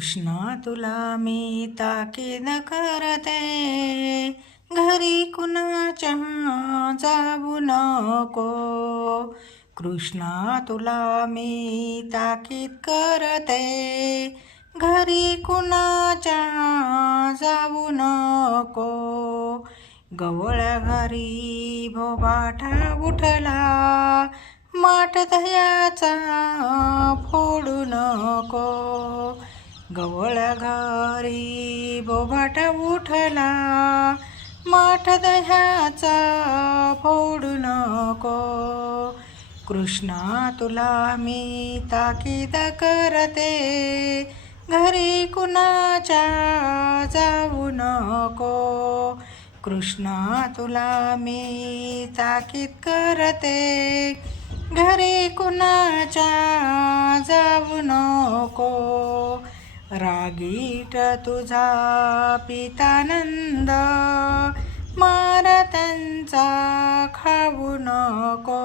कृष्णा तुला मी ताकीद करते, घरी कुणाच्या जाऊ नको. कृष्णा तुला मी ताकीद करते, घरी कुणाच्या जाऊ नको. गवळ्या घरी बोबाटा उठला, माठ दह्याचा फोडू नको. गवळ्या घरी बोबाटा उठला, माठ दह्याचा फोडू नको. कृष्णा तुला मी ताकीद करते, घरी कुणाच्या जाऊ नको. कृष्णा तुला मी ताकीद करते, घरी कुणाच्या जाऊ नको. रागीट तुझा पितानंद, मार त्यांचा खाऊ नको.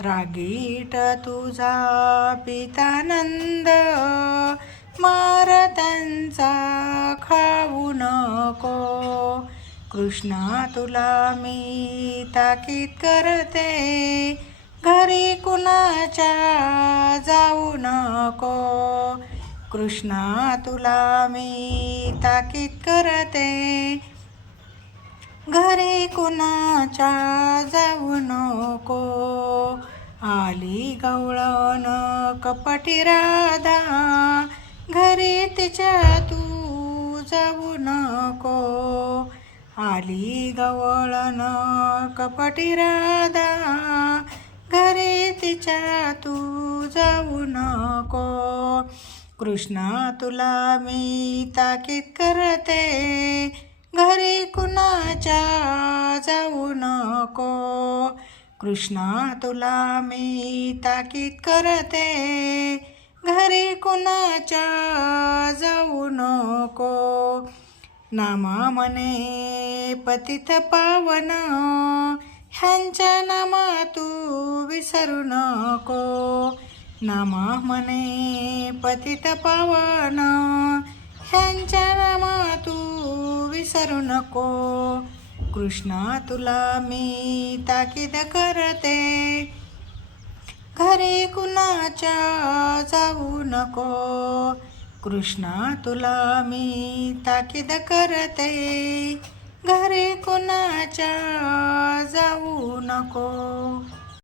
रागीट तुझा पितानंद, मार त्यांचा खाऊ नको. कृष्णा तुला मी ताकीद करते, घरी कुणाच्या जाऊ नको. कृष्णा तुला मी ताकीद करते, घरी कुणाच्या जाऊ नको. आली गवळण कपटी राधा, घरी तिच्या तू जाऊ नको. आली गवळण कपटी राधा, घरी तिच्या तू जाऊ नको. कृष्णा तुला मी ताकीद करते, घरी कुणाच्या जाऊ नको. कृष्णा तुला मी ताकीद करते, घरी कुणाच्या जाऊ नको. नामा म्हणे पतित पावन, ह्यांच्या नामा तू विसरू नको. नामा म्हणे पतित पावन, ह्यांच्या नामा तू विसरू नको. कृष्णा तुला मी ताकीद करते, घरी कुणाच्या जाऊ नको. कृष्णा तुला मी ताकीद करते, घरी कुणाच्या जाऊ नको.